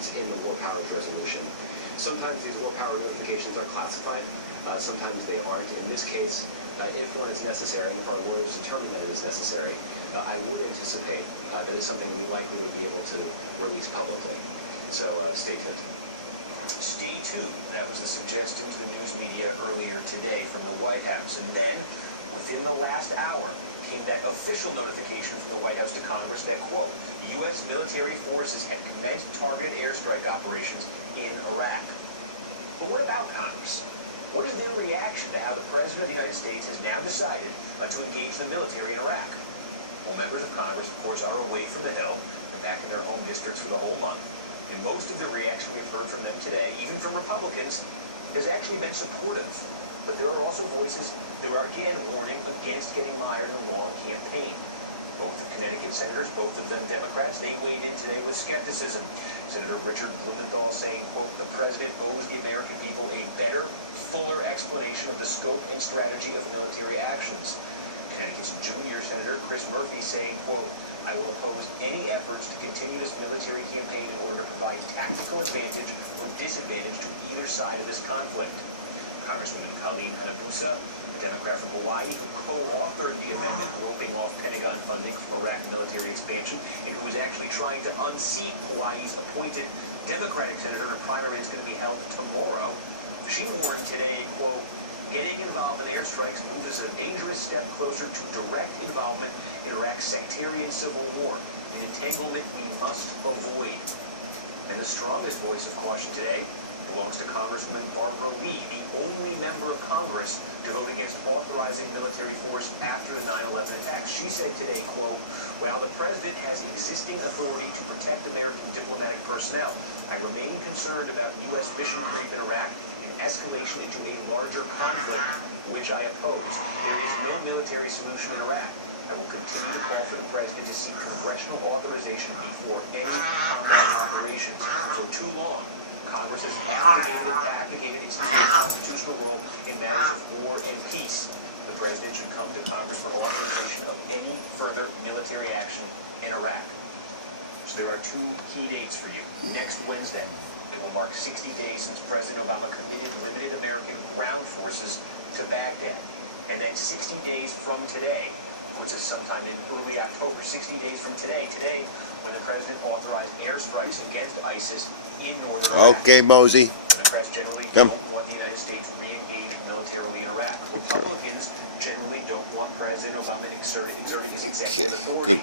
reference in the War Powers Resolution. Sometimes these war power notifications are classified, sometimes they aren't. In this case, if one is necessary, and if our lawyers determine that it is necessary, I would anticipate that it's something we likely would be able to release publicly. So stay tuned. Stay tuned. That was the suggestion to the news media earlier today from the White House. And then, within the last hour, came that official notification from the White House to Congress that, quote, U.S. military forces had commenced targeted airstrike operations in Iraq. But what about Congress? What is their reaction to how the President of the United States has now decided to engage the military in Iraq? Well, members of Congress, of course, are away from the Hill and back in their home districts for the whole month. And most of the reaction we've heard from them today, even from Republicans, has actually been supportive. But there are also voices that are again warning against getting mired in a long campaign. Both the Connecticut senators, both of them Democrats, they weighed in today with skepticism. Senator Richard Blumenthal saying, quote, the President owes the American people a better, fuller explanation of the scope and strategy of military actions. Connecticut's junior Senator Chris Murphy saying, quote, I will oppose any efforts to continue this military campaign in order to provide tactical advantage or disadvantage to either side of this conflict. Congresswoman Colleen Hanabusa, a Democrat from Hawaii, who co-authored the amendment roping off Pentagon funding from Iraq military expansion, and who is actually trying to unseat Hawaii's appointed Democratic senator in a primary that's going to be held tomorrow. She warned today, quote, getting involved in airstrikes moves us a dangerous step closer to direct involvement in Iraq's sectarian civil war, an entanglement we must avoid. And the strongest voice of caution today belongs to Congresswoman Barbara Lee, the only member of Congress to vote against authorizing military force after the 9/11 attacks. She said today, quote, while the President has existing authority to protect American diplomatic personnel, I remain concerned about U.S. mission creep in Iraq and escalation into a larger conflict, which I oppose. There is no military solution in Iraq. I will continue to call for the President to seek congressional authorization before any combat operations. For too long, Congress has abdicated its constitutional role in matters of war and peace. The President should come to Congress for authorization of any further military action in Iraq. So there are two key dates for you. Next Wednesday, it will mark 60 days since President Obama committed limited American ground forces to Baghdad. And then 60 days from today, which is sometime in early October, 60 days from today, when the President authorized airstrikes against ISIS in northern Iraq. Okay, Mosey. Democrats generally don't want the United States re-engaged militarily in Iraq. Republicans generally don't want President Obama exerting his executive authority.